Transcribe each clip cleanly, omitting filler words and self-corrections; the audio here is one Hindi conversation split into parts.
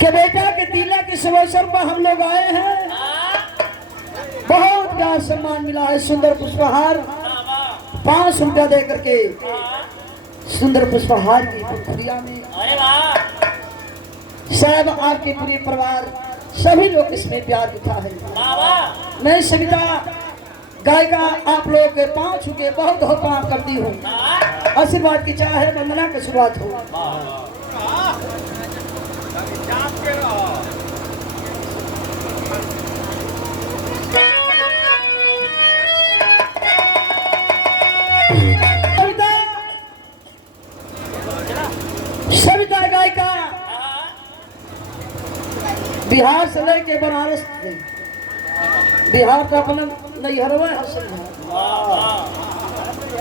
कि बेटा के तिलक के शुभ अवसर पर हम लोग आए हैं। बहुत बड़ा सम्मान मिला है, सुंदर पुष्पहार 5 रुपया दे करके सुंदर पुष्पहार की पुखरिया में शायद आपके पूरे परिवार सभी लोग इसमें प्यार दिखा है। मैं सविता गायिका आप लोग के 5 रुपये बहुत बहुत प्रणाम करती हूँ। आशीर्वाद की चाह है, वंदना की शुरुआत हो। सविता गायिका बिहार से लेके बनारस गई। बिहार का अपना नैहरवा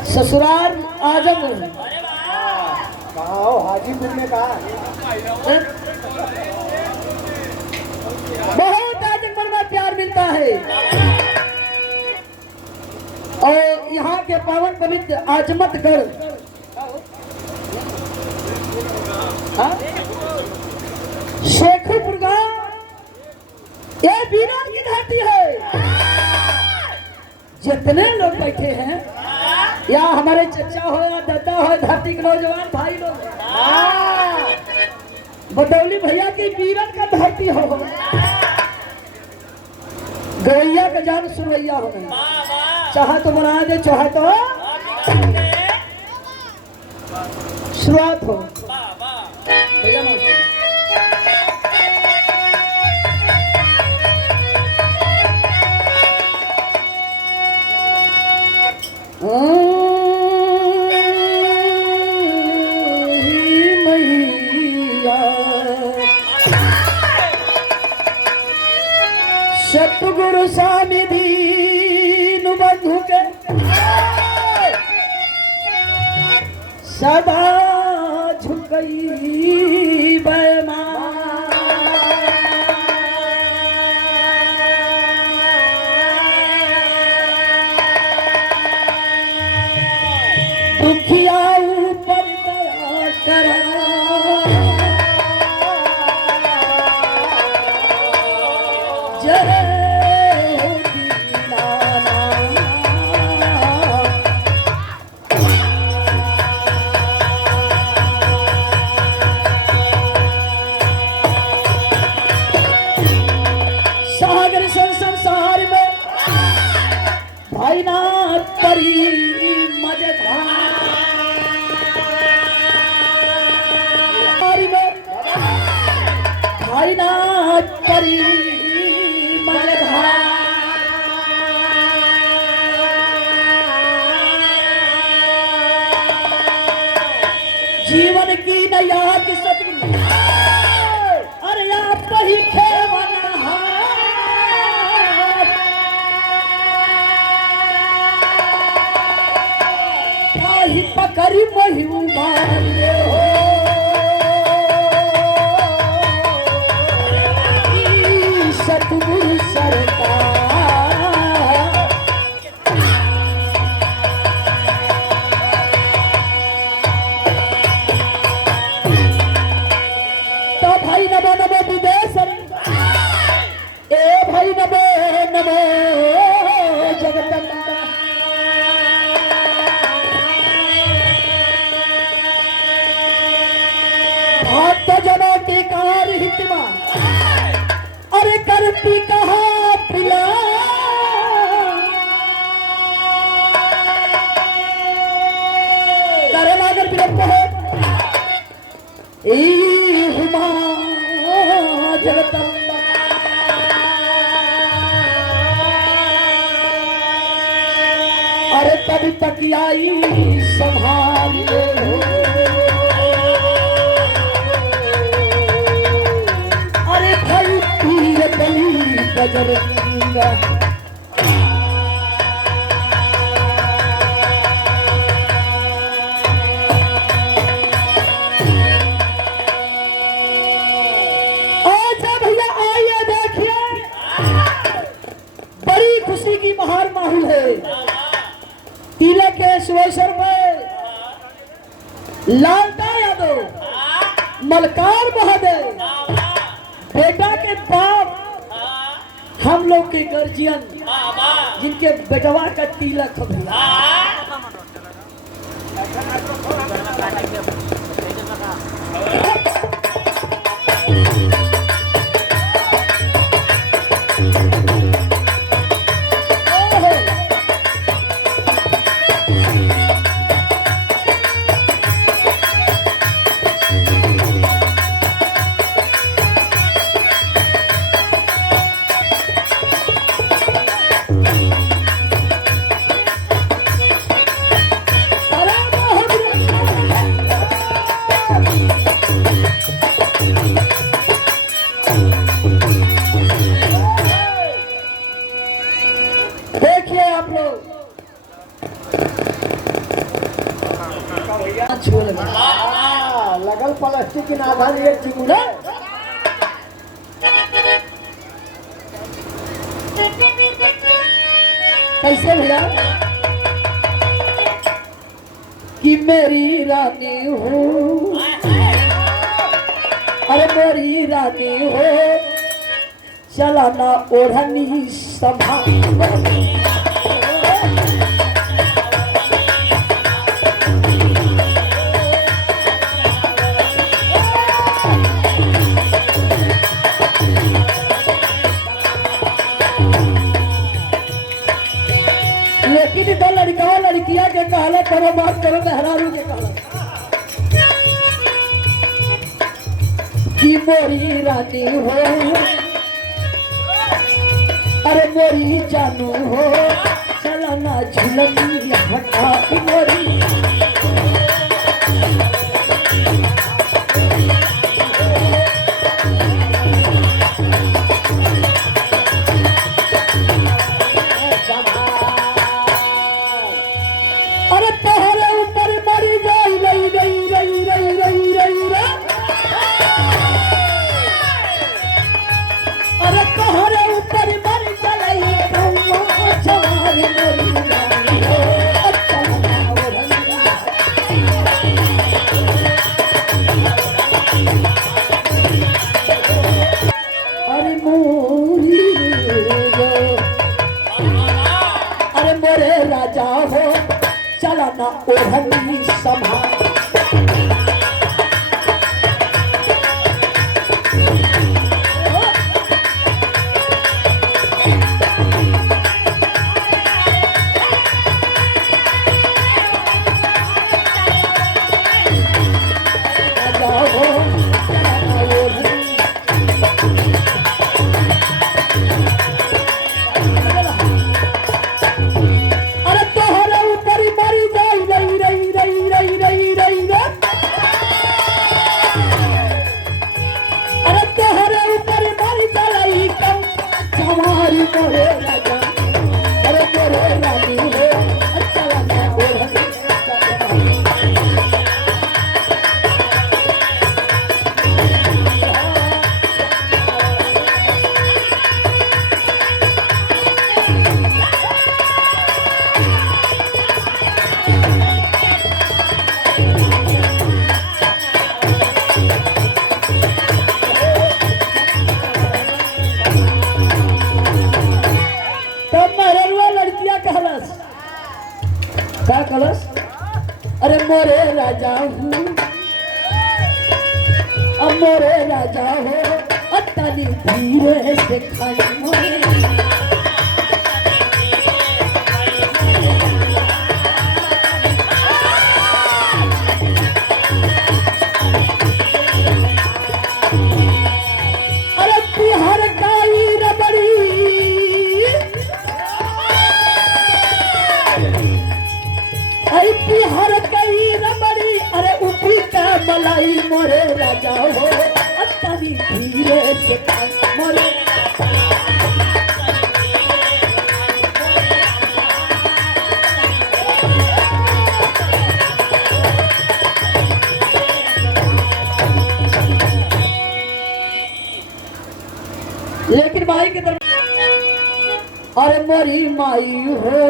ससुराल आजमगढ़ है। हाजीपुर में कहा बहुत आजमगढ़ में प्यार मिलता है। और यहाँ के पावन पवित्र आजमतगढ़ शेखुपुर गांव ये वीरों की धरती है। जितने लोग बैठे हैं या हमारे चचा हो या दादा हो, धरती के नौजवान भाई लोग, बदौली भैया की वीरन का धरती हो। गवैया का जान सुनवैया हो, चाहे तो बना दे, चाहे तो शुरुआत हो। भैया सतगुरु स्वामी दीन बंधु के सदा झुकई बैमा। दुखिया ऊपर दया करा, जय संसार में भाई नाथ परी मजेदार में भाई नाथ परी मजेदार। जीवन की नया की सतगुरु अरे आप ही खेवना पकड़ी वही उबाले हो। सतगुरु सरकार तो भाई नमो नमो विदेश ए भाई नमो नमो जगदम्बा। भक्त जनों की कार हितमा अरे करती कहा प्रिया। करे नागर विरक्त है हुमा जगदम्बा। अरे तभी तक आई संभालिए हो। गजर भैया आइए देखिए, बड़ी खुशी की बहार माहौल है। तिलक के सुअवसर में लालता यादव, मलकार महोदय, हम लोग के गर्जियन जिनके बेटवा का तिलक हो भैया देखिए आप लोग लगल प्लास्टिक की नाधान ये चिमुड़ा कैसे भैया कि मेरी रानी हो अरे मेरी रानी हो चलाना ओढ़नी संभाल लेकिन तो लड़का लड़किया के कहला करो बात करो मेहरारू के कहला कि मोरी रानी हो अरे मोरी जानू हो चलना झुलनी हटा मोरी अरे तोहरे ऊपर मरी गई रही रही रही रही रही रही अरे तोहरे ऊपर मरी चलाई चमारी अरे मोरी अरे मोरे राजा हो चलाना ओढ़नी संभाल राजा हो चलाना ओढ़नी अरे तोहरे ऊपर मरी जाई रही रही रही रही रही रही अरे तोहरे ऊपर मरी चलाई कम हमारी मोरे राजा अरे मोरे रानी हो अच्छा लगा ओढ़नी तब महरवा लड़कियां कहलस क्या कहलस अरे मोरे राजा हूँ अब मोरे राजा हो अतनी धीरे से खाई मोरे अरे बिहार काई रबड़ी अरे बिहार काई रबड़ी अरे ऊपी का मलाई मोरे राजा हो अतनी धीरे से खाई मोरे लेकिन माई की तरफ अरे मोरी माई हो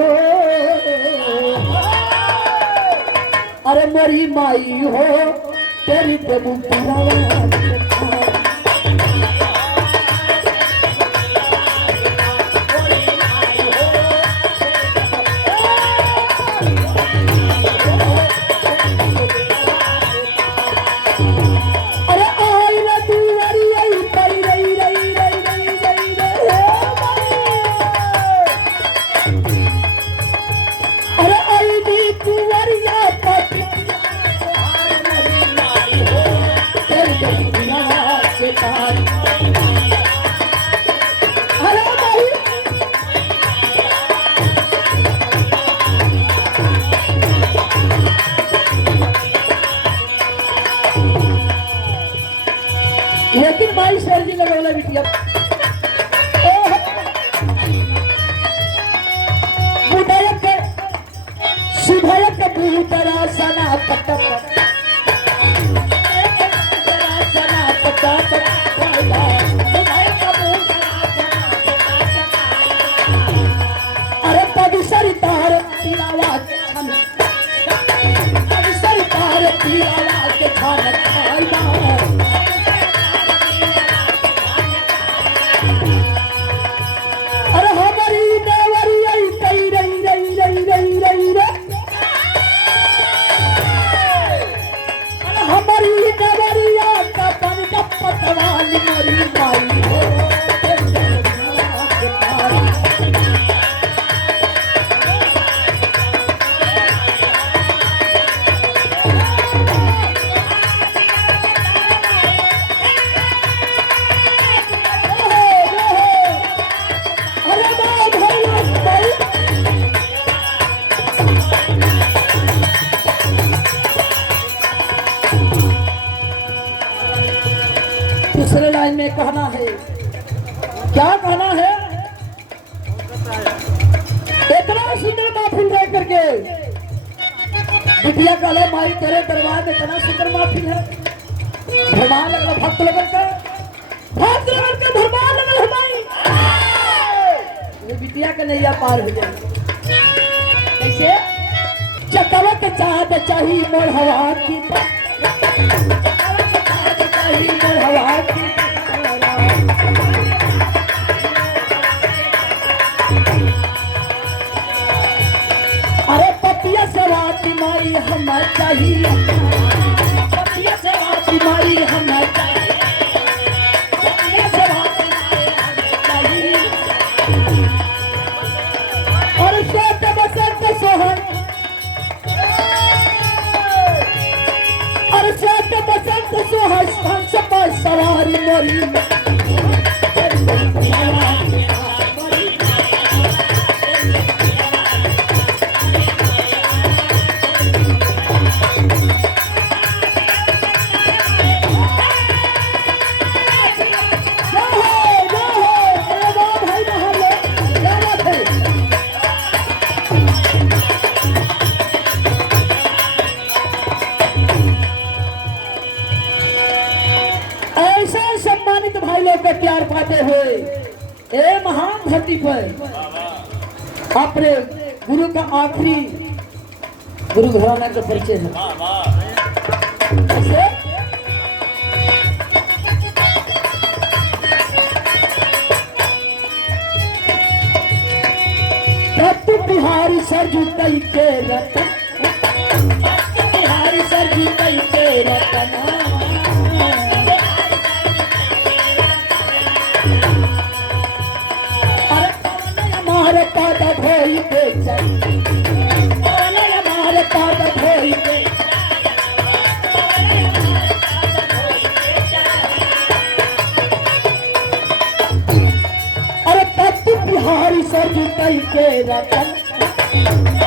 अरे मोरी माई हो तेरी देबू पुरावा तारी। अरे भाई लेकिन भाई सर जी लगौला बिटिया बुधायक सुधायक भूतरा सना पटप अरे पविसरी तार आवाज पविसरी तार आवाज खाना खाना अरे हमारी देवरी आई रई रई रई रई रई रई रे अरे हमारी देवरी आता पानी का पतवाली मरी भाई हो दूसरे लाइन में कहना है, क्या कहना है? इतना सुंदर महफिल रह करके बिटिया का माई तेरे दरबार में इतना सुंदर महफिल है। भगवान लगल भक्त लगल के भगवान लगल हमारी ये बिटिया का नैया पार हो जाए। कैसे? चकवक चाँद चाहिए मोर हवा की अरे पपिया सवाती मारी हम चाहिए पपिया सवाती मारी हम पपिया सवाती चाहिए और सोत बसंत सोहन और सोत बसंत सोहन हंस पर सवारी मोरी प्यार पाते हुए ए महान धरती पर अपने गुरु का आखिरी गुरु घराना का परिचय है। रत्न बिहारी सरजू कई के रतन बिहारी सरजू कई के रतन हमारे पादा धोई के हमारे पादा धोई के अरे तत्व बिहारी सरजू कई के रतन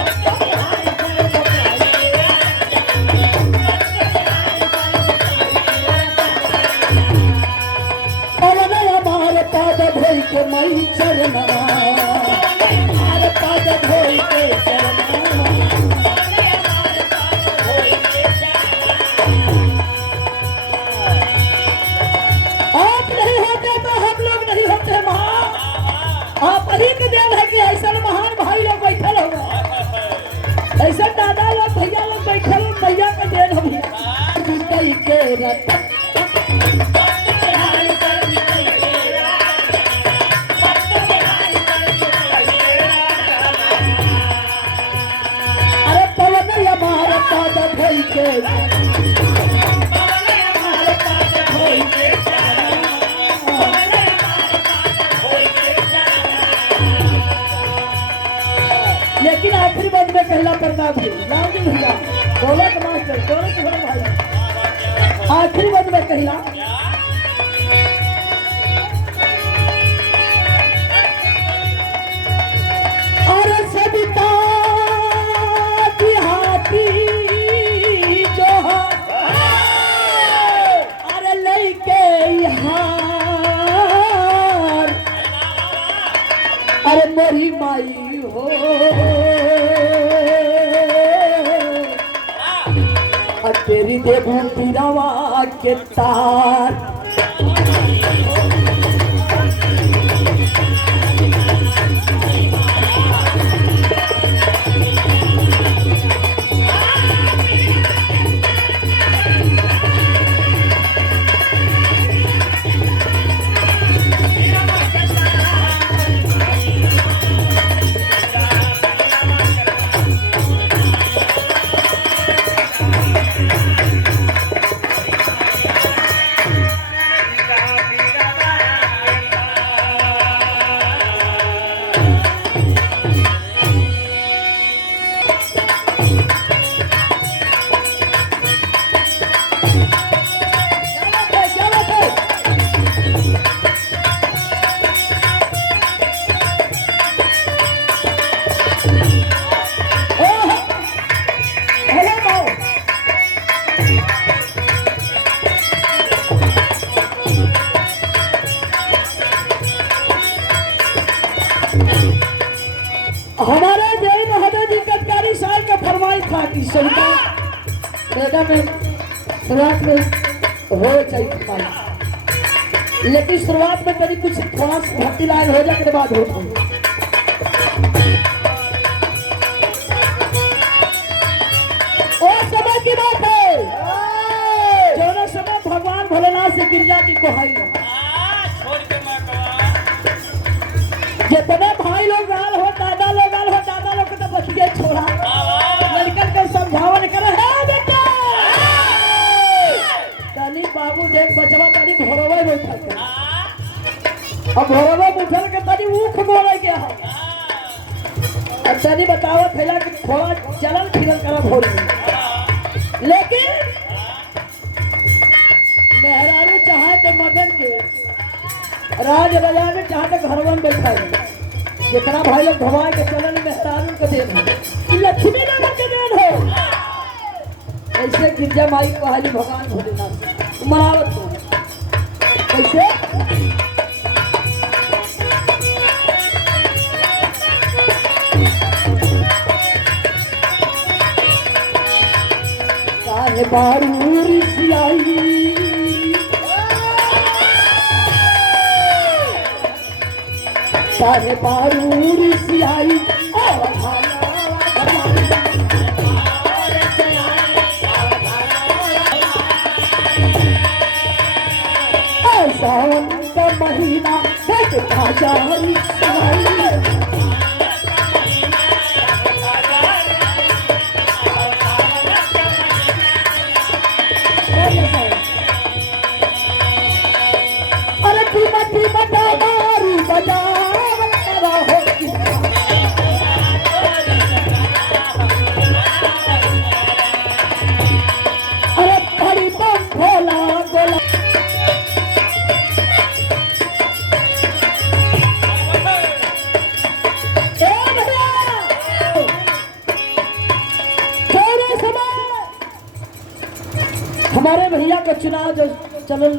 हमारे पादा धोई के मई चरणा आप नहीं होते तो हम लोग नहीं होते महान। आप ही के देन है कि ऐसा महान भाई लोग बैठे होगा ऐसा दादा लोग भैया लोग बैठे लोग भैया का देन होगी अरे पवन हमारा पादा धोई के लेकिन आखिरी बात में कहला प्रताप जी राम जी भैया दौलत मास्टर दौलत भाई आखिरी बात में कहला मोरी माई हो तेरी देबू पीरावा के तार हमारे जय महादेव जी कटकारी साहब का फरमाइश था कि सविता बेटा में शुरुआत में हो चाहिए, लेकिन शुरुआत में कभी कुछ थोड़ा भक्ति लाइन हो जाए के बाद हो समय की बात है जो समय भगवान भोलेनाथ से गिरजा की कोहाई जितने भाई लोग गाल हो दादा लोग को तो बचिए छोड़ा लड़कन के समझावन करे है बेटा तनी बाबू देख बचवा तनी भोरवा में उठल अब भोरवा में उठल के तनी ऊख बोले के है अब तनी बताओ थैला कि थोड़ा चलल फिरल करा भोर लेकिन मेहरारू चाहे तो मगन के राज रजा में चाहते घरवा में बैठा है जितना भाई लोग भगवान के चलन में मेहरारू को देन है लक्ष्मी नगर के देन हो ऐसे गिरजा माई को हाली भगवान भोलेनाथ मनावत हो कैसे काहे बारूरी सियाई काहे बारूरी सियाई सावन का महीना जारी अरे कीमती बता मारू बजा अरे बड़ी बम भोला गोला हमारे भैया का चुनाव जो चलल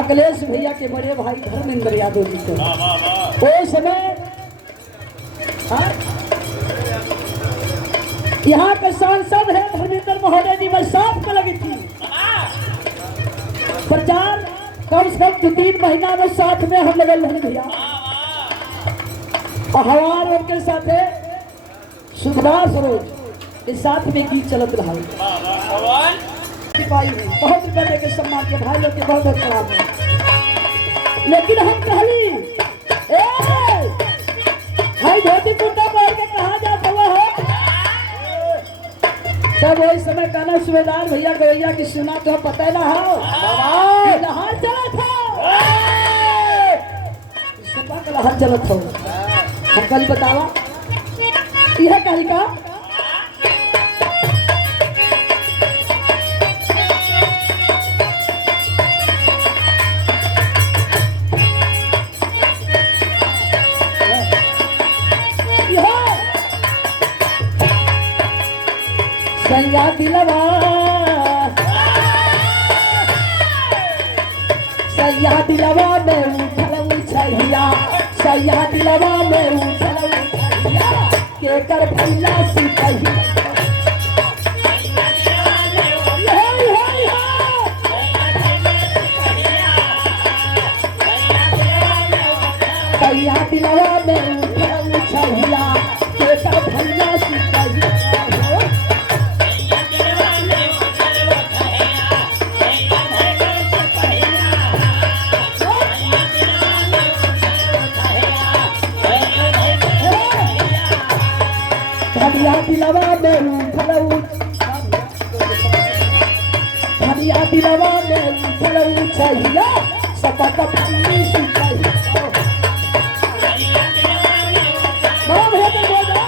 अखिलेश भैया के बड़े भाई धर्मेंद्र यादव जी को वो समय यहाँ के सांसद है धर्मेंद्र महोदय जी में साफ में लगी थी प्रचार कम से कम 2-3 महीना में साथ में हम लगल रहे भैया और हमारे उनके साथ सुभाष रोज इस साथ में गीत चलत रहा बहुत रुपये के सम्मान के भाई लोग के बहुत बहुत खराब है लेकिन हम कहली भाई धोती कुंडा मार के कहा जाता हुआ है तब वही समय काना सुबेदार भैया गवैया की सुना तो पता ना हो लहार चला था लहार चला था हम कल बतावा यह कल का सैया दिलवा में उठल उछैया सैया दिलवा में उठल उठैया के कर भैया सिपहिया सैया दिलवा में उठल उठैया के कर भैया सिपहिया भैया दिलवा में उठल भैया दिलवा में उठल उठैया सपत फली सिपहिया बाबा भैया तो बोल रहा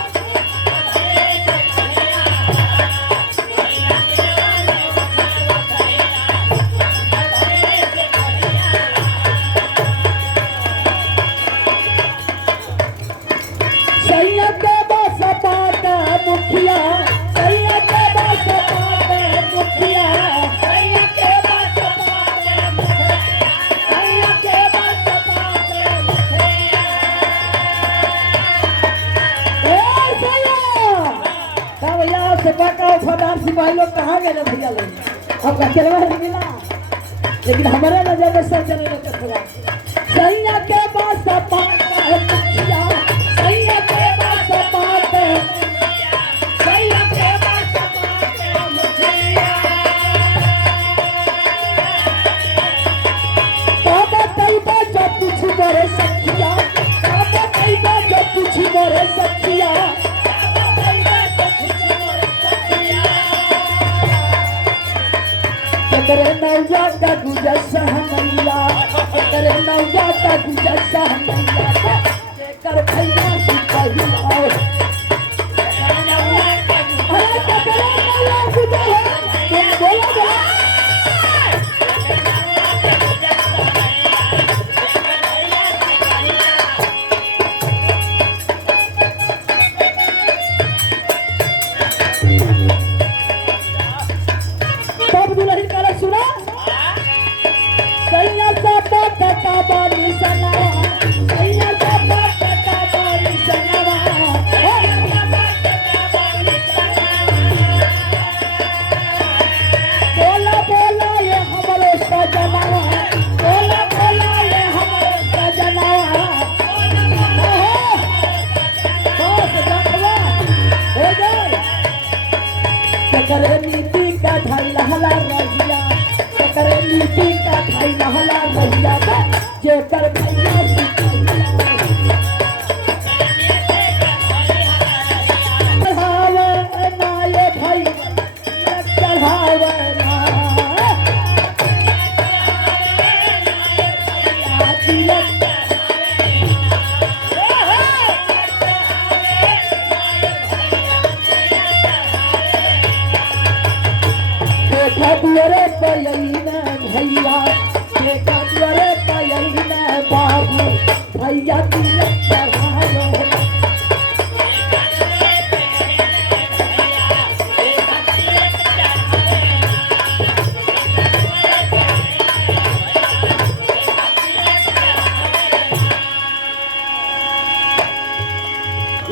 सैया के बस पाट मुखिया सैया के बस पाट मुखिया सैया के बस पाट मुखिया सैया के बस पाट मुखिया ए सैया का भैया से का फदार सिपाही लोग कहाँ गए भैया लोग अब का चलवा नहीं मिला लेकिन हमारे नजर में सब चलने का खुला सैया के बस पाट मुखिया सैया के बस पाट सैया के बस पाट मुखिया बाबा कई बार जब कुछ मोरे सखिया बाबा कई बार जब कुछ मोरे सखिया बाबा कई बार जब कुछ मोरे सखिया तेरे नौजा का गुजर सहमैया तेरे नौजा का गुजर सहमैया कर भैया सिपहिया अरे तेरे नौजा गुजर है बोला बोला तब दुल्हन का सुना सैया सा पता बानी सना सैया सा पता बानी सना बोला बोला ये हमारे सजना बोला बोला ये हमारे सजना बस रखवा हो जाए करे नीति का ढाई लहला रहिया करे नीति का ढाई लहला रहिया जे कर भैया चढ़ावे ना ये भाई चढ़ावे ना दुआरे पयली में भैया देखा दुआरे पयली में बाबू भैया तिलक चढ़ायो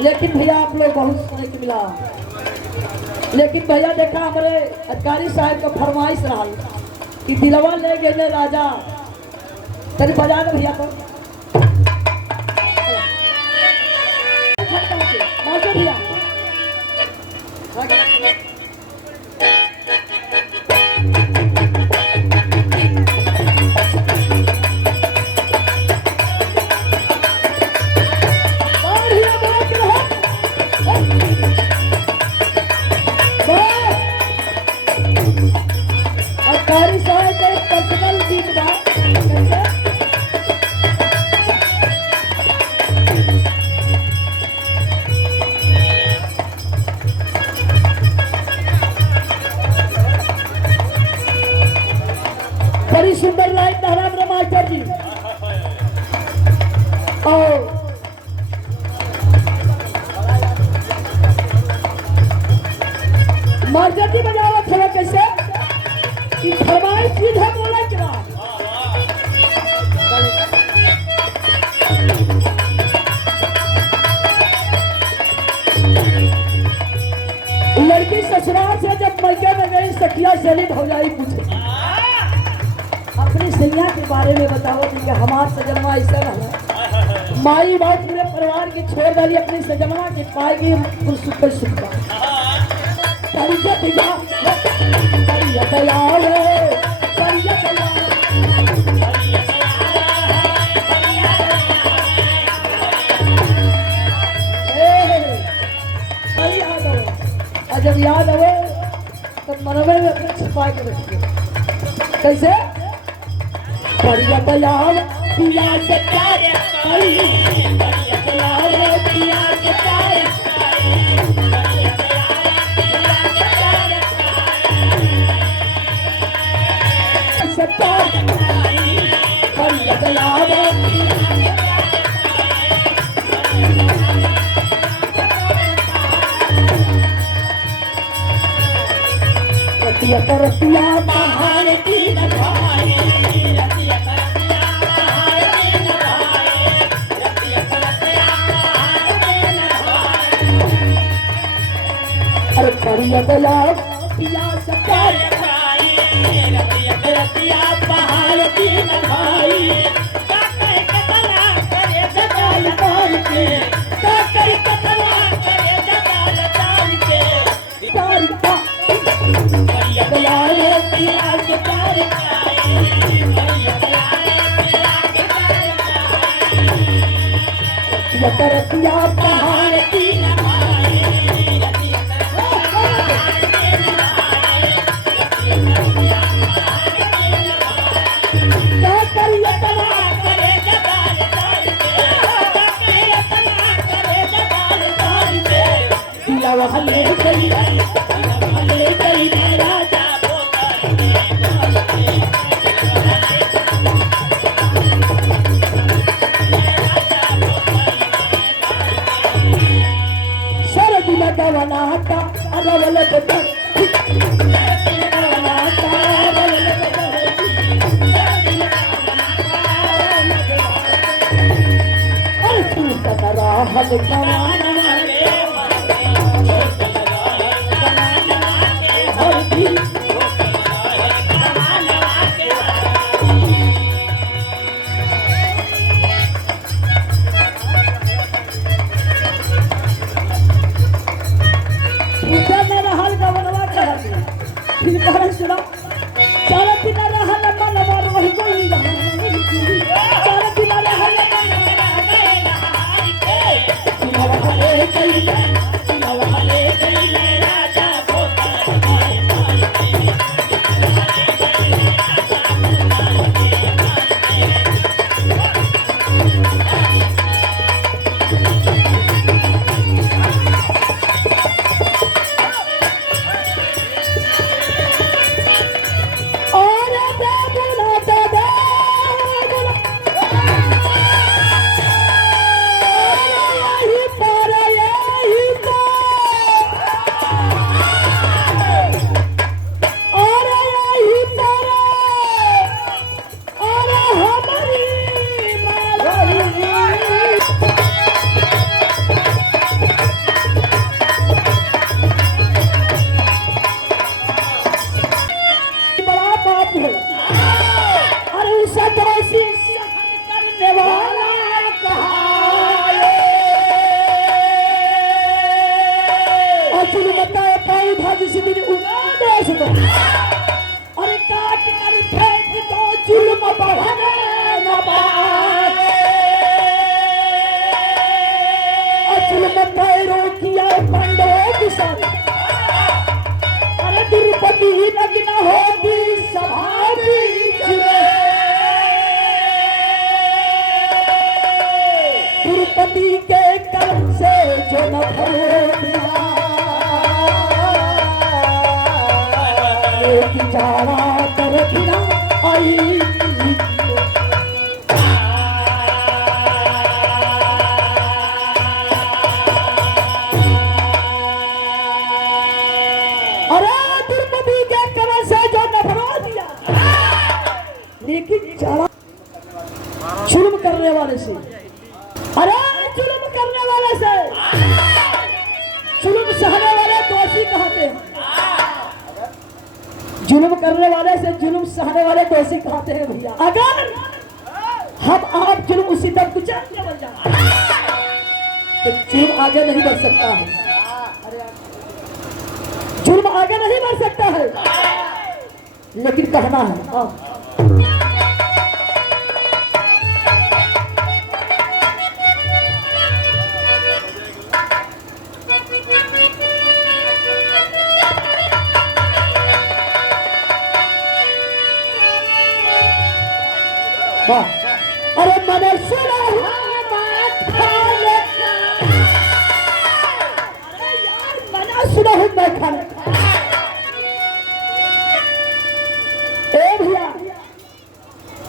लेकिन भैया आप लोग बहुत सुनने को मिला लेकिन भैया देखा हमारे अधिकारी साहब का फरमाइश रहा कि दिलवा ले गए राजा तेरे बजा दे भैया तो भैया अधिकारी साहब के पर्सनल गीत बा बड़ी सुंदर लाइन नारायण मास्टर जी और मास्टर जी बजावा थोड़ा कैसे कि फरमाइश सीधा बोला क्या ससुराल से जब मैके में गई सखिया सहेली भौजाई पूछे अपनी सैया के बारे में बताओ कि हमार सजनमा ऐसा है माई बाप पूरे परिवार की छोड़ डाली अपनी सजनमा के पाएगी सुख सुख जब याद आवे तो मनवे में अपने छुपा के रखिए कैसे बढ़िया तलाव पिया से प्यार बढ़िया तलाव पिया से प्यार बढ़िया तलाव रतिया तरतिया महान की नभाए रतिया तरतिया महान की नभाए रतिया तरतिया महान की नभाए अरे बढ़िया तलाव पिया सकार खाए रतिया तरतिया महान की नभाए काकर कतला करे जगाल ताल के काकर कतला करे जगाल ताल के तारिका तरतिया पहाड़ की बनाता अरवल बदन बनाता अरवल बदन और तू कतरा हल कमाना अरे काट कर फेंक दो जुल्म बढ़ने न पाए जुल्म पैरों किया पंडो किसान अरे द्रौपदी नग्न होगी सभा द्रौपदी के कर्म से जो न जाना कर बिना आई अरे द्रौपदी के कर्म से जो नफरा दिया लेकिन जाना जुल्म करने वाले से अरे जुल्म करने वाले से जुल्म सहने वाले दोषी कहते हैं जुल्म करने वाले से जुल्म सहने वाले दोषी कहते हैं भैया। अगर हम आप जुल्म उसी दम कुचल के बन जाए तो जुल्म आगे नहीं बढ़ सकता है, जुल्म आगे नहीं बढ़ सकता है। लेकिन कहना है अरे मैंने सुना हूँ मैं खाने भैया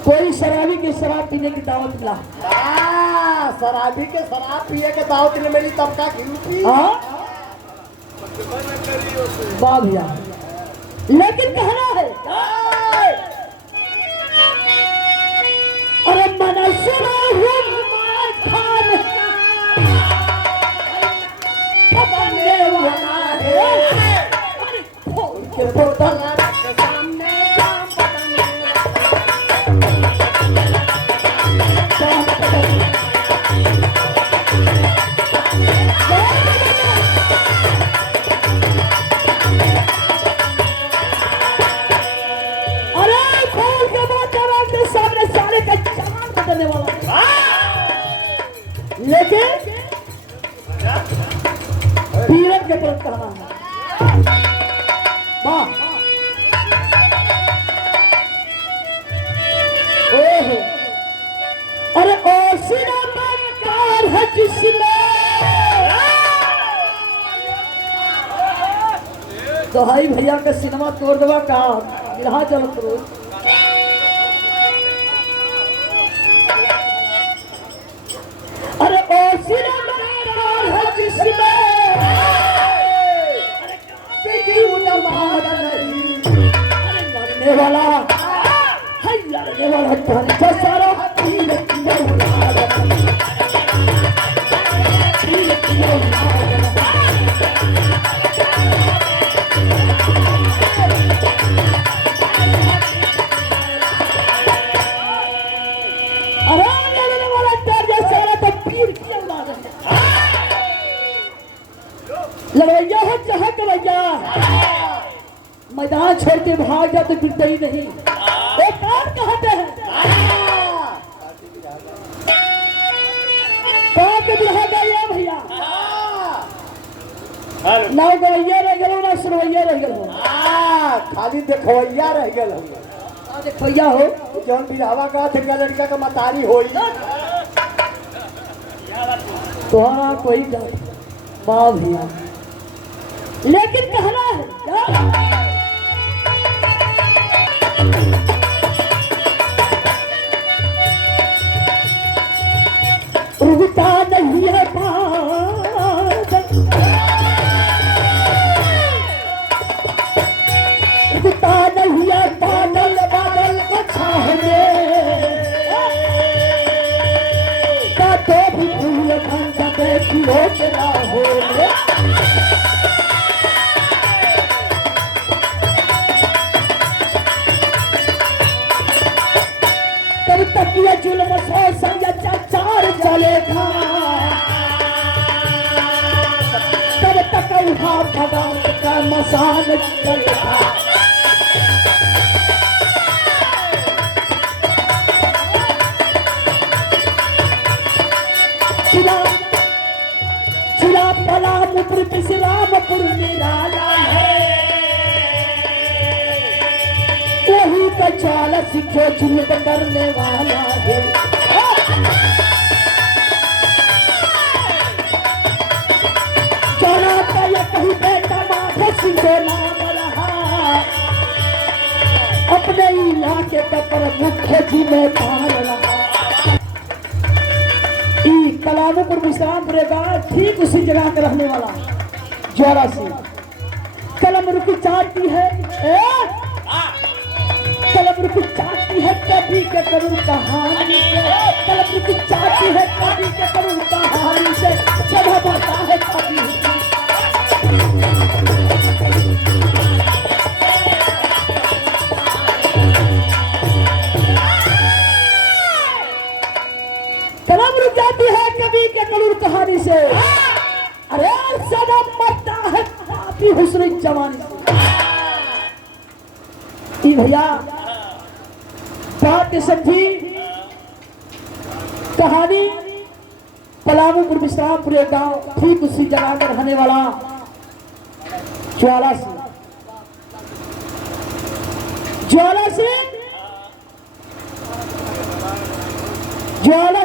कोई शराबी के शराब पीने की दावत मिला, शराबी के शराब पिए के दावत नहीं मिली तब का घी वाह भैया। लेकिन कहना है अरे मैंने सुना हूँ लेकिन पीरत के तरफ कहना है वाह। ओहो अरे ओ सिनेमा कार है जिसमें तो हाई भैया का सिनेमा तोड़ दवा का रहा चलत रोज। अरे ओ सिनेमा कार है जिसमें लड़ने वाला है, लड़ने वाला सारा लड़ैया हो चाहे करैया मैदान छोड़ के भाग जा तो गिरते ही नहीं। एक काम कहते हैं कहाँ के बिरहा गए भैया ना गवैया रह गए ना सुनवैया रह गए खाली देखवैया रह गए देखवैया हो जौन बिरहवा का थे लड़का का मतारी होई तुम्हारा कोई वाह भैया। लेकिन कहना है रुकता नहीं है रुकता नहीं है बादल बादल को छाने का तो भी भूल घंटा देखी हो तेरा हो तकिया जुल्म सो संग चार चलेगा तब तक वहाँ भगवान का मसान चलेगा। चिरा पलामपुर पिछरामपुर निराला है वही का चाल सीखो जुल्म करने वाला है। चला का ये कहीं बेटा माथे सीधे नाम रहा अपने इलाके का पर मुख्य जिम्मेदार रहा। तलाबपुर विश्रामपुर ठीक उसी जगह का रहने वाला जोरा सिंह कलम रुकी चाटती है कलम रुकी चाटती है कभी के करूँ कहानी कलम रुकी चाटती है कभी के करूँ कहानी से जब आता है कभी कलम रुक जाती है कवि के कलूर कहानी से। अरे सदा मरता है काफी हुस्न जवानी से। ई भैया बात समझी। कहानी पलामूपुर विश्रामपुर एक गांव, ठीक उसी जगह में रहने वाला ज्वाला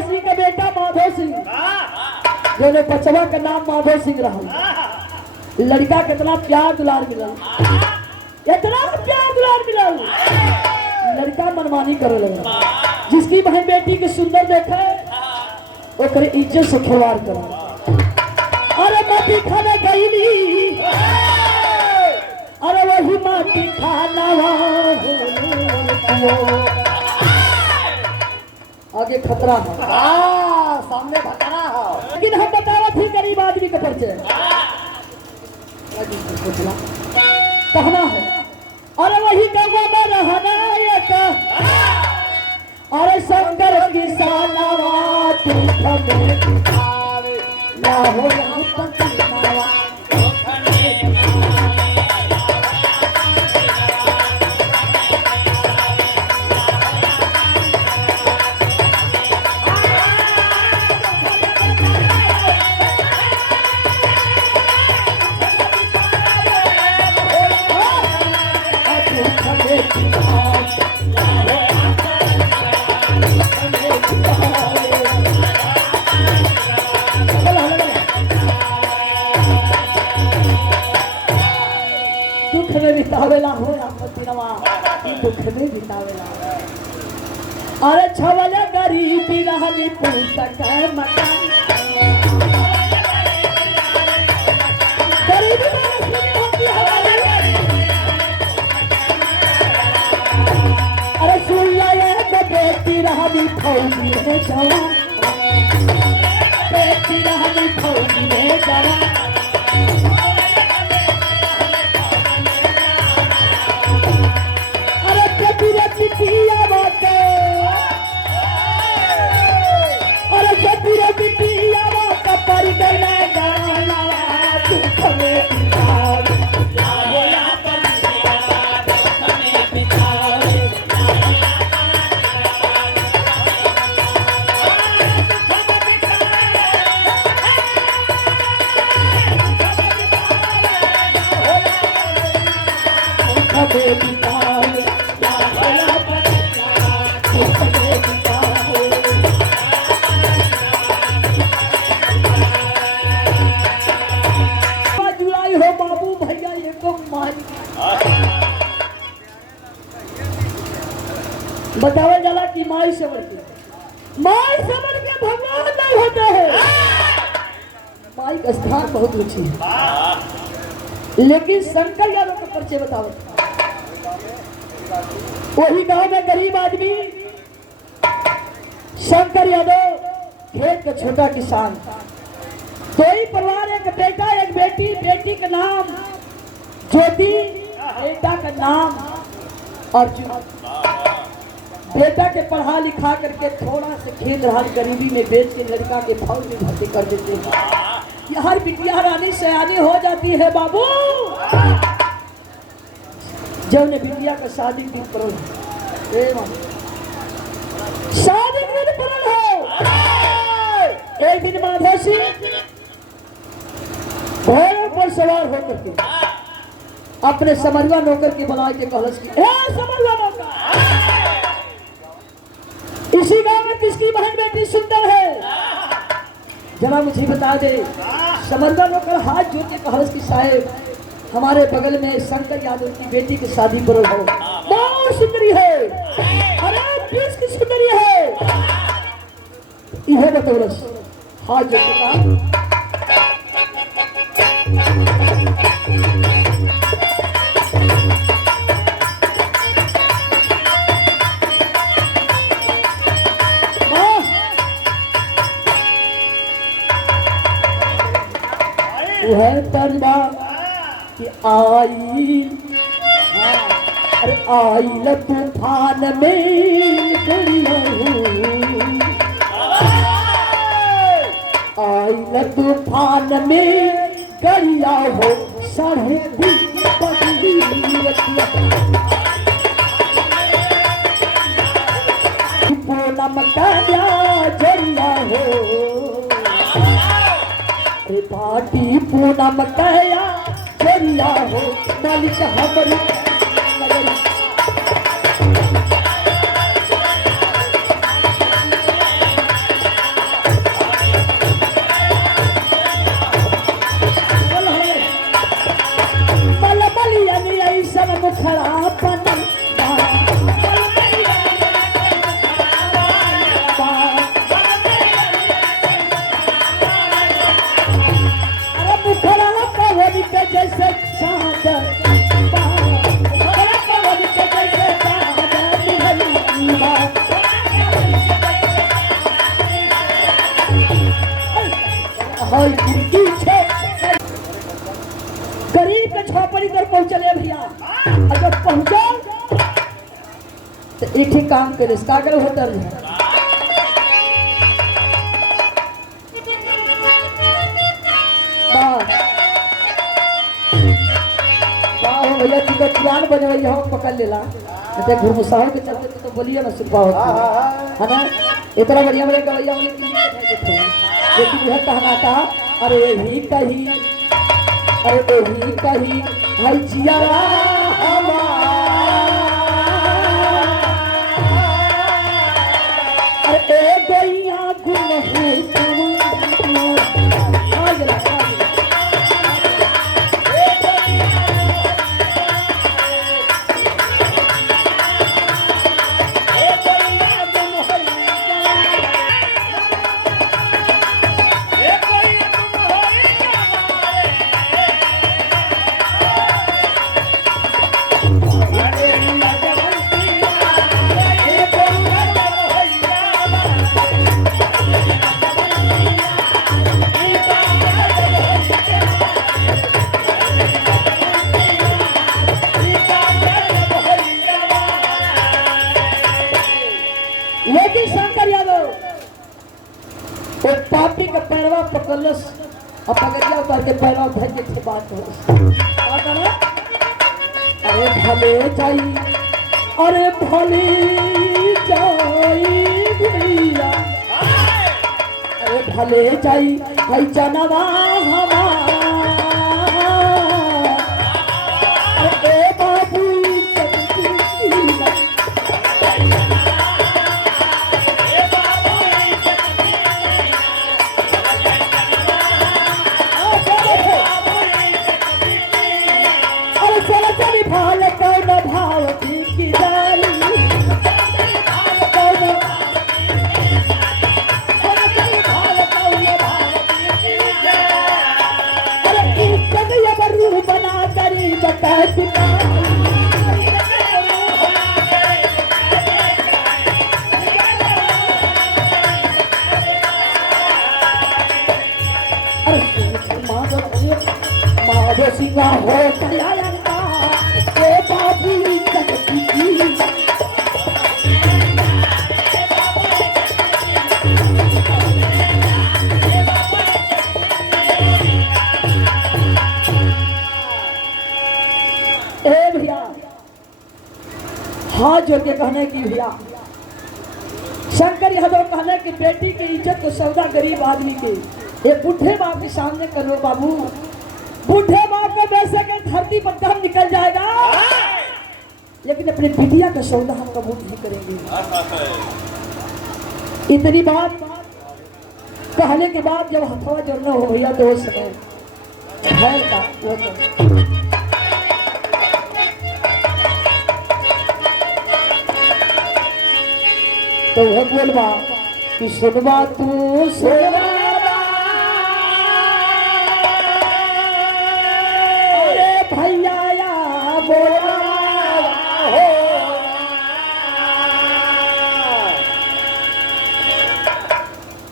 सिंह का बेटा माधव सिंह, जो बचवा का नाम माधव सिंह रहा। लड़का कितना प्यार दुलार मिलल, इतना प्यार दुलार मिलल, लड़का मनमानी करे लगा। जिसकी बहन बेटी के सुंदर देखे ओकरे इज्जत से खिलवाड़ करे। अरे माटी खाने गईली, अरे वही माटी खाना आगे खतरा है, सामने भटना है। लेकिन हम बतावा थी गरीब आदमी का परिचय कहना है। अरे वही गवा में रहना एक, अरे शंकर की सालावात ना हो दुख में बितावेला हो दुख में बितावेला। अरे छवले गरीबी रहली पुस्तक मकान, गरीबी अरे सुन ले बेटी रहली फौजी में जवान, बेटी रहली फौजी में जवान। बतावे जाला कि माई समझ के भगवान नहीं होते हैं। माई का स्थान बहुत ऊंची है। लेकिन शंकर यादव का परिचय बताओ। वही गांव में गरीब आदमी शंकर यादव, खेत का छोटा किसान, दो ही परिवार, एक बेटा एक बेटी। बेटी का नाम ज्योति, बेटा का नाम अर्जुन। बेटा के पढ़ा लिखा करके थोड़ा से खेत रहा गरीबी में बेच के लड़का के फौज में भर्ती कर देते हैं। हर बिटिया रानी सयानी हो जाती है बाबू। जब ने बिटिया का शादी की पड़ल, शादी की पड़ल हो। एक दिन माधव सिंह घोड़े पर सवार होकर के अपने समरवा नौकर के बुला के कहलस की, समरवा नौकर, इसी गांव में किसकी बहन बेटी सुंदर है, जरा मुझे बता दे। समरवा नौकर हाथ जोड़ के कहलस की, साहेब हमारे बगल में शंकर यादव की बेटी की शादी पर हो, बहुत सुंदरी है, अरे बीस की सुंदरी है। यह बतौलस हाथ जोड़ के कहा, वह तनबा कि आई, अरे आई तूफान में आइल तूफान में गरिया हो साढ़े पूनम कन्या जरिया हो रे पाटी पूनम कन्या जरिया हो मालिक हमरी गरीब के झोपड़ी पर पहुंचले भैया और जब पहुंचल तो एक ही काम करे कागल होटल है भैया तुझे पुरान बजवई हो पकड़ लेला ते घुरमुसाहो के चलते तो बोलिए ना सुपा है ना इतना बढ़िया बढ़िया गवैया वाले लेकिन यह कहना था अरे ही कही भाई जिया अरे गैया गुल पापी का पैरवा पकड़लस और पगड़िया उतार के पैरवा धर के बात हो अरे भले जाई भैया अरे भले जाई भाई जनवा अरे बाबू सिंगा हो कल्याणता ओ बाबू जगती ए भैया हाथ जोड़ के कहने की भैया शंकर यादव कहने की बेटी की इज्जत को सौदा गरीब आदमी के ये बुढ़े बाप के सामने करो बाबू बुढ़े बाप को वैसे के धरती पर दम निकल जाएगा लेकिन अपने बिटिया का सौदा हम कबूल नहीं करेंगे। इतनी बात कहने के बाद जब हथवा जोड़ना हो भैया तो उस समय तो वह बोलवा कि सुनवा तू सुनवा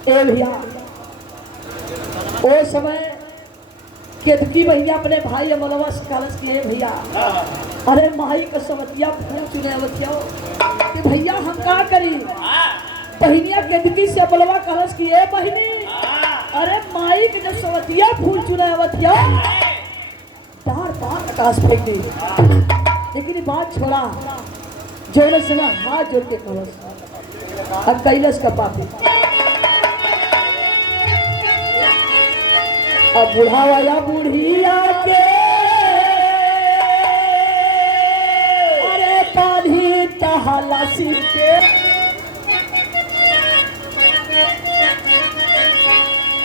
भैया ओ समय केतकी भैया अपने भाई अमलवा से कालस किए भैया अरे माई का समतिया पूछ रहे बच्चों कि भैया हम क्या करी बहनिया केतकी से अमलवा कालस किए बहनी अरे माई मई के जब सवतिया फूल चुनावतिया तार तार आकाश फेंक दी। लेकिन ये बात छोड़ा जोर से ना हाथ जोड़ के कलश अब कैलस का पापी अब बुढ़ावा या बुढ़िया के अरे पानी तहला सिर के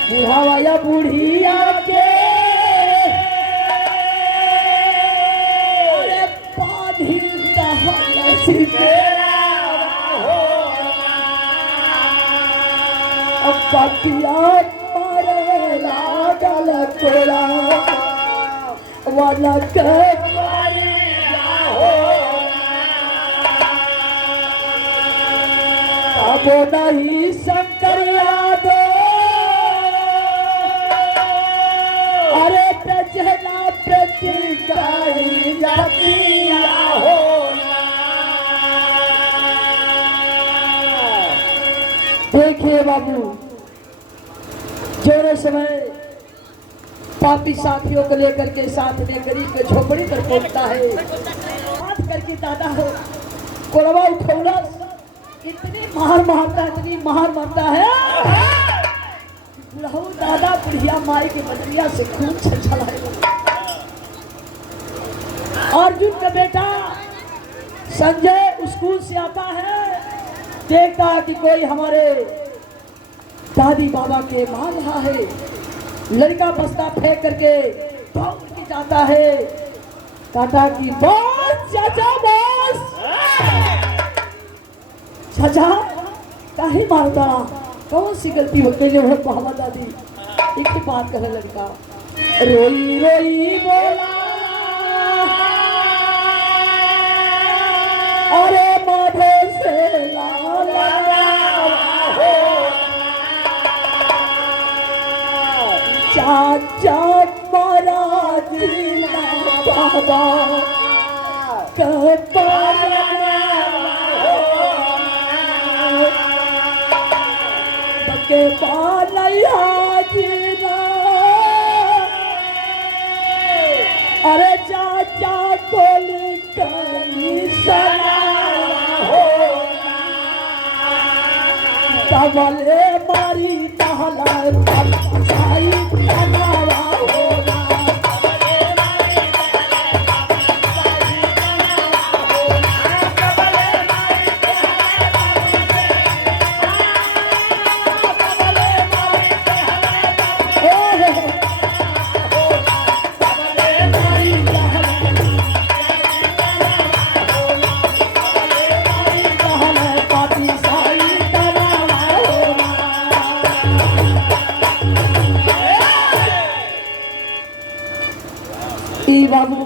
बुढ़ावा या बुढ़िया के अरे पानी तहला सिर के अब पतिया मारे लागल तोरा वाला के अब नहीं शंकर यादव अरे प्रजना प्रतिकारी जातिया देखिए बाबू जोरे समय पापी साथियों को लेकर के साथ में गरीब के झोपड़ी पर पहुंचता है। हाथ करके दादा हो कोरवा उठौला इतनी मार मारता है बुढ़ऊ दादा बुढ़िया माई के बदलिया से खून छलछलाए। अर्जुन का बेटा संजय स्कूल से आता है, देखता है कि कोई हमारे दादी बाबा के मार रहा है। लड़का बस्ता फेंक करके दौड़ के जाता है, कहता कि बस चाचा बस चाचा काहे मारता, कौन सी गलती हो गई है बाबा दादी। एक ही बात करे लड़का रोई रोई बोला अरे माधे से लाला हो चाचा महाराज बाबा के पालया जीना अरे चाचा कोल कली सना हो तबले मारी तहला साई तनावा होना बाबू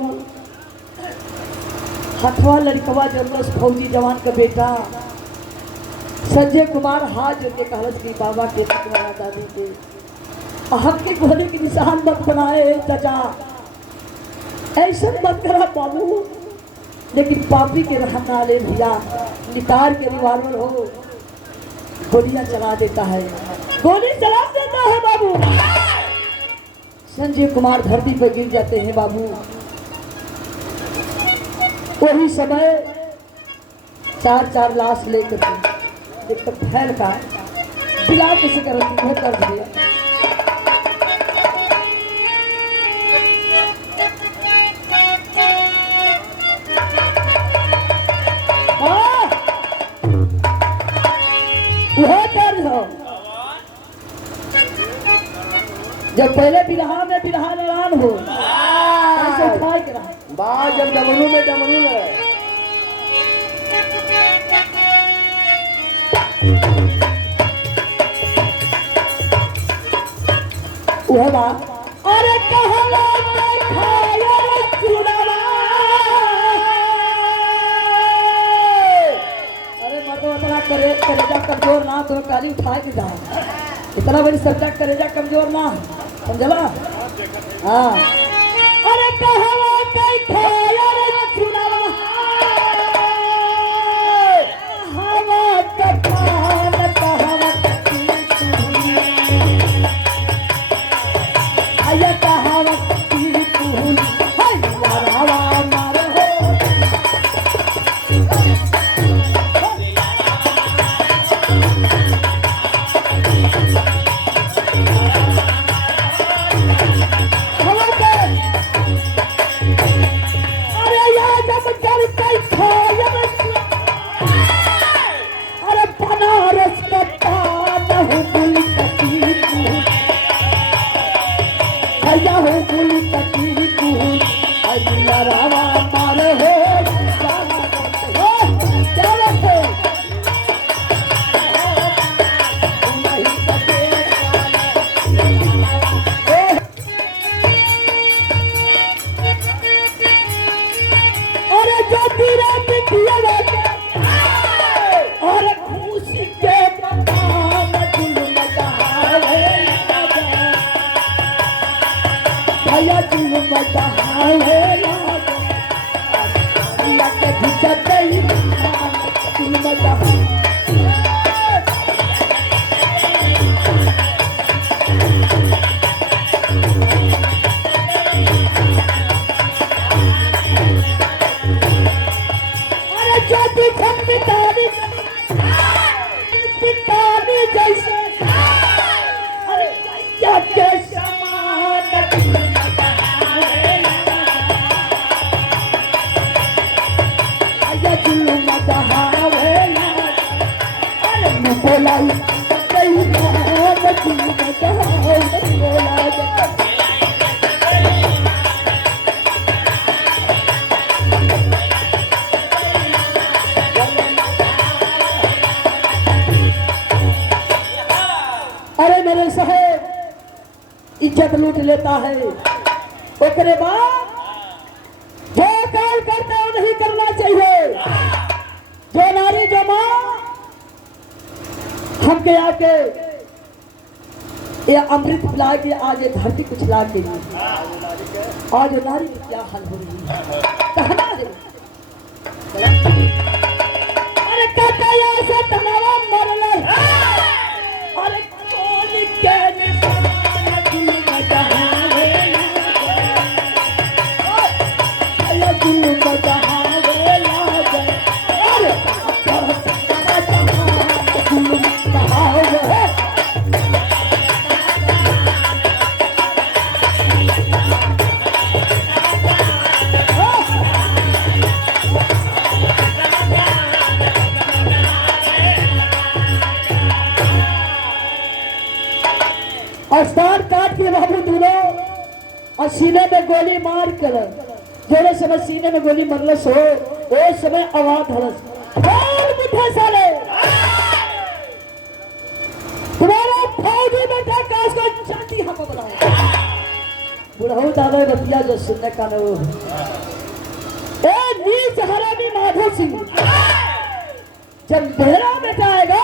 हथवा लड़कवा जबरदस्त फौजी जवान का बेटा संजय कुमार हाथ जोड़ के कहलत की बाबा के तुम्हारा दादी के हमके गोली के निशान मत बनाए चाचा, ऐसा मत करा बाबू। लेकिन पापी के रहना ले भैया नितार के रिवाल्वर हो गोलियां चला देता है, गोली चला देता है बाबू। संजय कुमार धरती पर गिर जाते हैं बाबू। वही समय चार लाश लेकर एक तो फैल का बिला किसी कर दिया। वह दर्द हो जब पहले बिरहा में बिरहा नारायण हो जब डमरू में डमरू है वह बात अरे कहला खाया चुड़वा अरे मर्दो इतना करेजा कमजोर ना तो काली उठा के जा, इतना बड़ी सब्जेक्ट करेजा कमजोर ना समझला। हाँ अरे कहवा कई खाया रे चुड़वा हवा कपाल कहवा अरे यहाँ जब चलते खायब अरे बनारस का पान हो गुल कटी भैया हो गुल कटी तू अजला रावा मार हो अरे मेरे साहेब इज्जत लूट लेता है ओकरे बाद जो काम करते हो नहीं करना चाहिए। जो नारी जो माँ हमके आके ये अमृत पिला के आज ये धरती कुछ ला के आज नारी की क्या हाल हो रही है कहना है। अरे कहता ऐसा तनावा मरले अरे कौन के निशान दिल में जहावे अरे दिल में जहावे लागे अरे दिल में जहावे स्थान काट के बाबू दूल्हो और सीने में गोली मार कर जोड़े समय सीने में गोली मरलस हो वो समय आवाज हलस मिठे साले तुम्हारा फौजी बेटा का उसको जाति हम बनाओ बुढ़ऊ दादा बतिया जो सुनने का न ए नीच हरामी माधो सिंह जब मेरा बेटा आएगा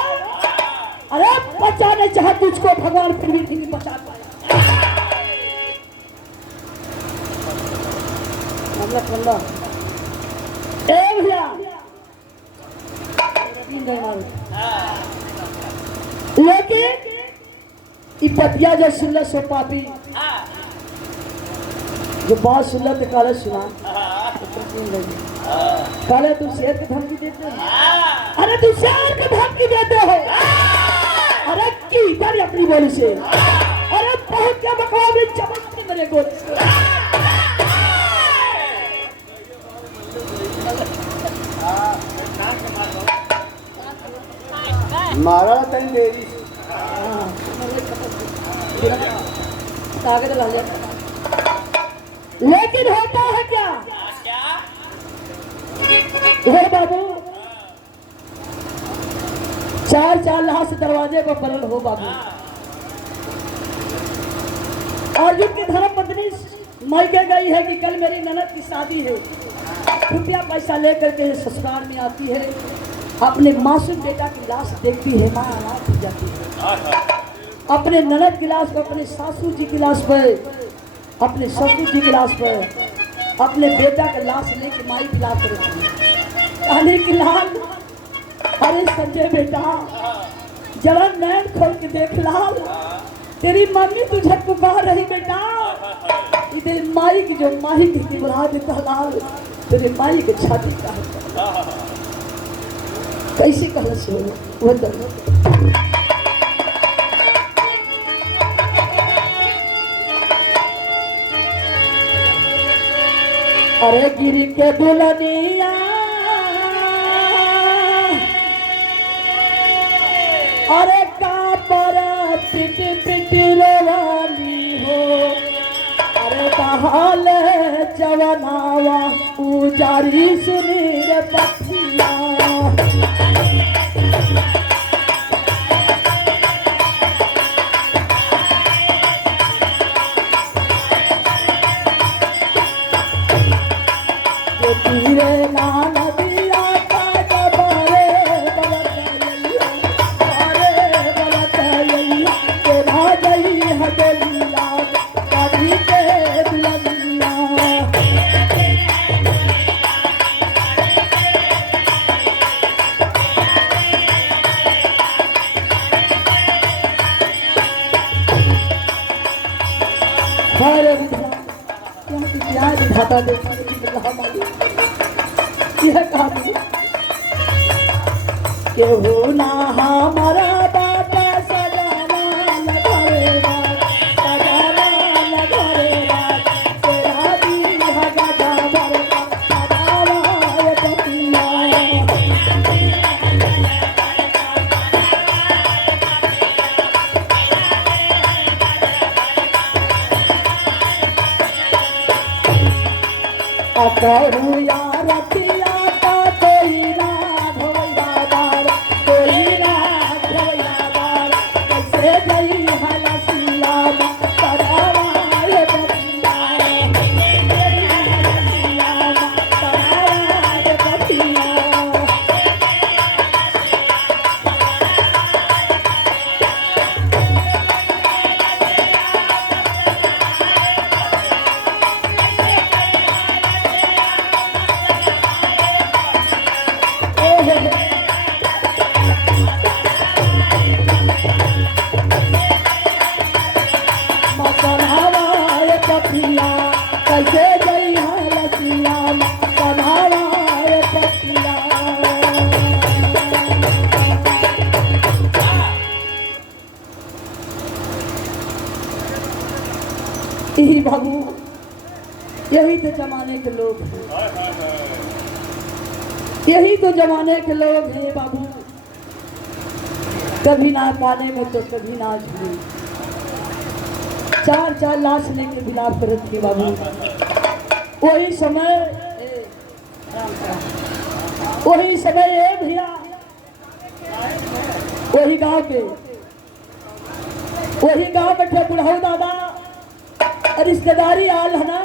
अरे बचाने चाह तुझको भगवान फिर भी नहीं बचा पाया। ए भैया लेकिन इपतिया जो सुनल सो पापी जो बात सुनल तो काले सुना काले तुम शेर की धमकी देते हो। अरे तुम शेर की धमकी देते हो अरे की इधर अपनी बोली से अरे बहुत क्या बकवास चमकती मेरे को मारा तन देवी कागज ला लेकिन होता है क्या हे बाबू चार लाख दरवाजे पर पलल हो बाबू अर्जुन की धर्म पत्नी मायके गई है कि कल मेरी ननद की शादी है रुपया पैसा लेकर के ससुराल में आती है अपने मासूम बेटा की लाश देखती है माँ अनाथ हो जाती है अपने ननद की लाश पर अपने सासू जी की लाश पर अपने ससुर जी की लाश पर अपने बेटा का लाश लेके माई की लाश रखती है कहने की लाल अरे संजय बेटा जरा नैन खोल के देख लाल तेरी मम्मी तुझे पुकार रही बेटा इधर माई की जो माई की बुला देता लाल तेरे माई के छाती का कैसी कहना से वो अरे गिर के दुल्हनिया अरे का पर पिट पिट रोवाली हो अरे कहाल जवनावा उजारी सुनीर पथिया तीरे नान दिया का जबारे बलतैया अरे बलतैया तेरा गई हदलिया कभी के दुल्हनिया हरे विधा यहाँ की क्या दिखाता देखा यह कहानी केहू ना हमारा बाबा सजाना न करेगा सजाना न करेगा तेरा भी हगा जाबर सजावा पतिया अकरू यार पिया का कोई ना ढोया बार कोई ना ढोया बार कैसे गई हलसिया करावाए बतिया करावाए बतिया कन्हवाए पतिया कैसे गई हलसिया कन्हवाए पतिया यही बाबू यही तो जमाने के लोग हैं यही तो जमाने के लोग हैं बाबू कभी ना पाने में तो कभी ना झूले चार चार लाश लेके बिलाप करत के बाबू वही समय ए भैया वही गांव बैठे बुढ़ाऊ दादा रिश्तेदारी आल है ना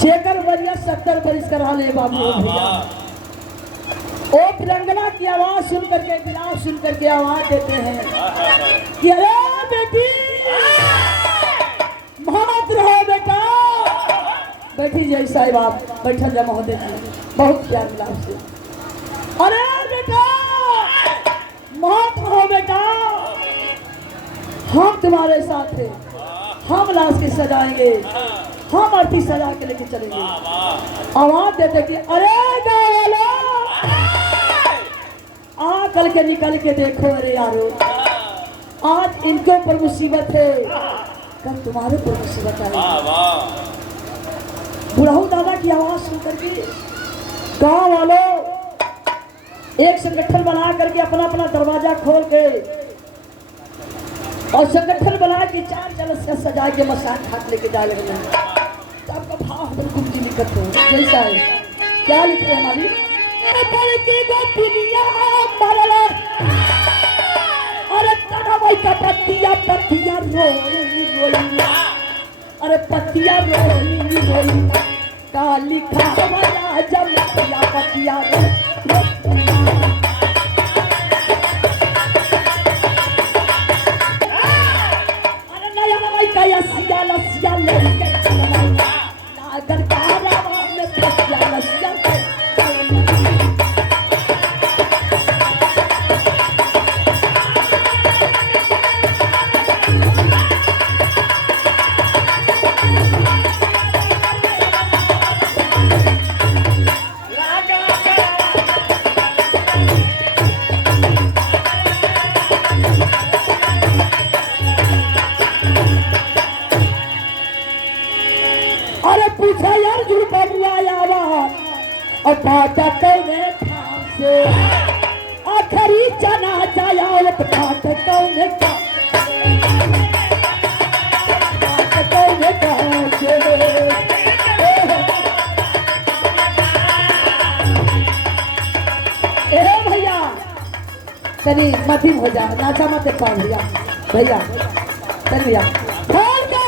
चेकर बरिया 70 बरिस करा ले बाबू भैया ओ तिरंगना की आवाज सुन करके बिलाप सुन करके आवाज देते हैं कि अरे बेटी महात रहो बेटा बैठी जय साहिब आप बैठल जमा होते थे बहुत प्यार बिलाप से अरे बेटा महात रहो बेटा हम तुम्हारे साथ थे हम लाश के सजाएंगे हम अर्थी सजा के लेके चलेंगे आवाज देते कि अरे गाँव आ कल के निकल के देखो अरे यारो आज इनके ऊपर मुसीबत है कल तुम्हारे ऊपर मुसीबत आएगी बुढ़ाऊ दादा की आवाज सुन करके गांव वालों एक संगठन बना करके अपना अपना दरवाजा खोल के और संगठन बना के 4 जलस से सजा के मसान घाट लेके जा रहे हैं आपका भाव हमारे गुरु जी लिखत हो जैसा है क्या लिखे हमारी अरे तड़ाई का पत्तिया पत्तिया रोई रोई अरे पत्तिया रोई रोई का लिखा हमारा जब पत्तिया पत्तिया अरे नया भाई का लसिया लसिया लेके नागर कारा में पत्तिया लसिया और बाटा कौने ठाम से आखरी चना जायावत बाट कौने का बाट कौने कहाँ से ए भैया तनी मध्यम हो जा नाचा मत पा भैया भैया चल भैया खोल का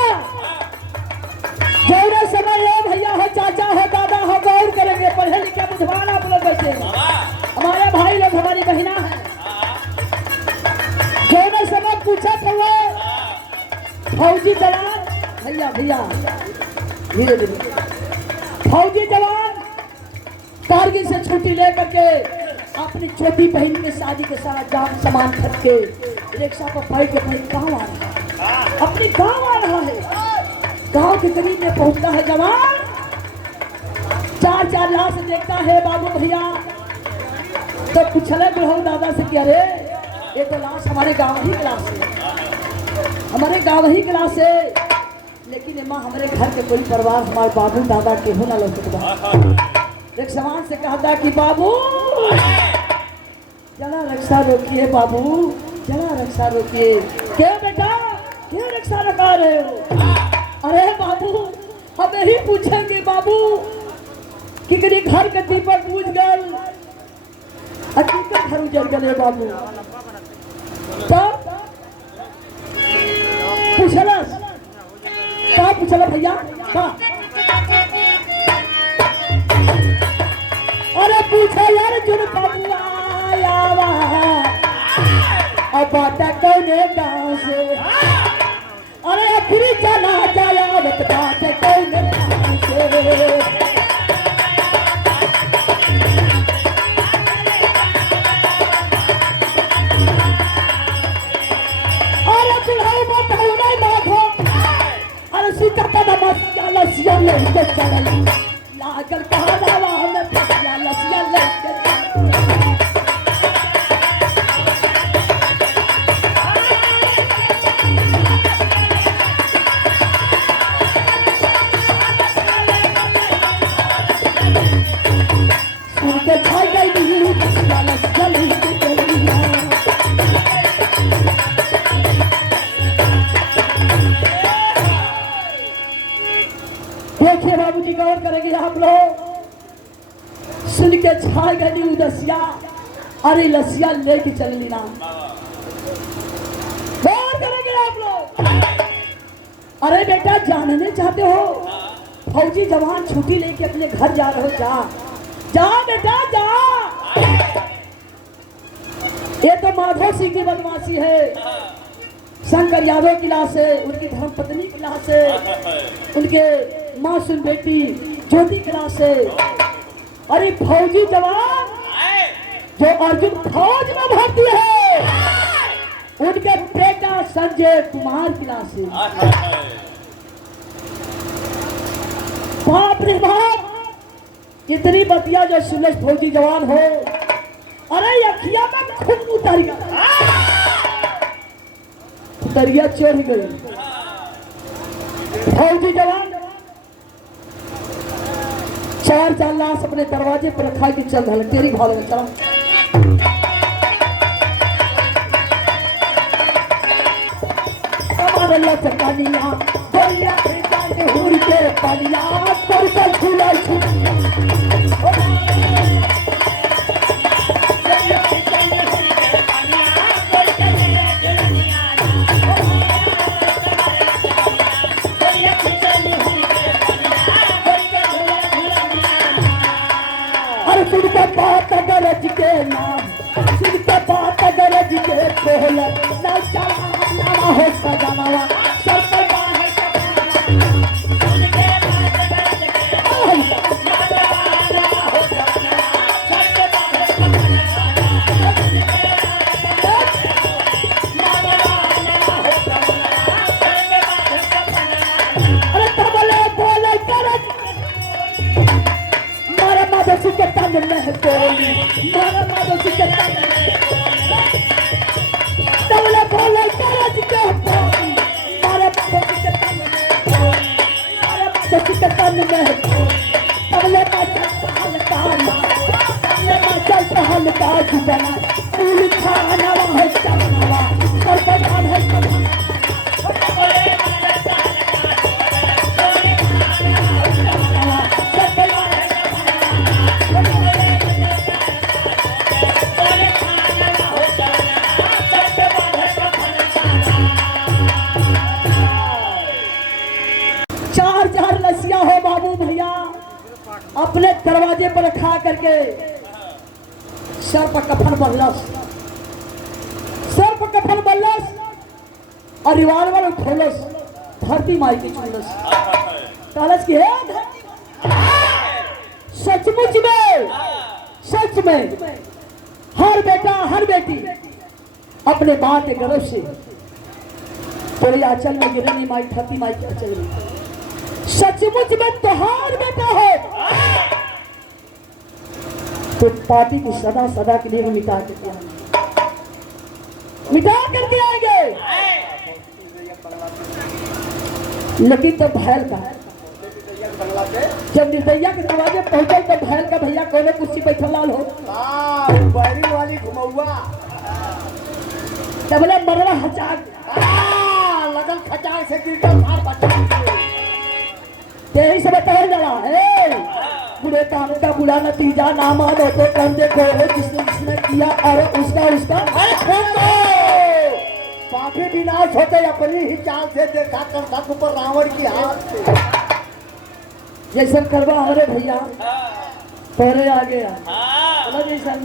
जौरे समय है भैया हो चाचा हो दादा हो गौर करेंगे पढ़े लिखे बुझवान आप लोग बैठे हमारे भाई लोग हमारी बहिना है जौरे समय पूछा तो वो फौजी जवान भैया भैया धीरे धीरे फौजी जवान कारगिल से छुट्टी लेकर के अपनी छोटी बहन के शादी के सारा जान सामान खरीद के रिक्शा पर बैठ के अपने गाँव आ रहा है अपने गाँव आ रहा है गाँव के करीब में पहुंचता है जवान चार चार लाश देखता है बाबू भैया तो पूछले बुढ़ऊ दादा से कि अरे ये तो लाश हमारे गाँव ही क्लास है हमारे गाँव ही क्लास है लेकिन माँ हमारे घर के कोई परिवार हमारे बाबू दादा के हो ना लग सकता एक समान से कहता कि बाबू चला रक्षा रोकिए बाबू चला रक्षा रोकिए क्यों बेटा क्यों रक्षा रोका रहे हो अरे बाबू हम यही पूछेंगे बाबू कि कहीं घर के दीपक बुझ गए घर उजड़ गए बाबू तब पूछला क्या पूछला भैया क्या अरे पूछा यार जुन बाबू आया अब बाटा कौने गाँव से अरे फिर चला जाया बाटा कौने गाँव से अरे बुढ़ाई बताओ नहीं माधो अरे सीता का नमस्कार लसिया लेके चली लागल कहा लावा हमें फसिया लसिया लेके सुनते छाई गई फसिया लसिया लेके चली देखिए बाबूजी गौर करेंगे आप लोग सुन के छा गई लसिया अरे लसिया लेके चल लेना गौर करेंगे आप लोग अरे बेटा जानने चाहते हो फौजी जवान छुट्टी लेके अपने घर जा रहे हो जा जा बेटा जा ये तो माधव सिंह की बदमाशी है शंकर यादव की लाश है उनकी धर्मपत्नी की लाश है उनके मासूम बेटी ज्योति की लाश है अरे फौजी जवान जो अर्जुन फौज में भर्ती है उनके बेटा संजय कुमार की लाश है बाप रे बाप कितनी बतिया जो सुनेश फौजी जवान हो अरे अखिया में खून उतर गया दरिया चढ़ गई फौजी जवान चार चार लाश अपने दरवाजे पर रखा के चल रहा तेरी भाग में चला कमारला चकानिया दरिया के कांटे हुर के पानिया पर का झूला गरज के नाम सिर पे बात गरज के खोल ना चला ना हो सजनवा सर पे बाहे खतना लिखा नवा है चमनवा सर पे बांधे कफनवा चार लसिया हो बाबू भैया अपने दरवाजे पर खा करके सर पर कफन बल्लस सर पर कफन बल्लस और रिवाल्वर खोलस धरती माई की चुनलस कालस की है सच में हर बेटा हर बेटी अपने माँ के गर्भ से तेरे आंचल में गिरनी माई धरती माई की आंचल में सचमुच में तोहार बेटा हो तो पापी की सदा सदा के लिए मिटा करके आएंगे लेकिन तब भैल का जब निर्दया के दरवाजे पहुंचे तो भैल का भैया कोने कुर्सी बैठल लाल हो बैरी वाली घुमौआ तबले मरला हचाक लगल खचाक से गिरता मार बचा तेरी से बताया जरा बुढ़े काम का बुरा नतीजा ना मानो तो कम देखो जिसने किया और उसका पापी विनाश होते अपनी ही चाल से देखा कर ऊपर रावण की हाथ से जैसे करवा हमारे भैया पहले आ गया जैसा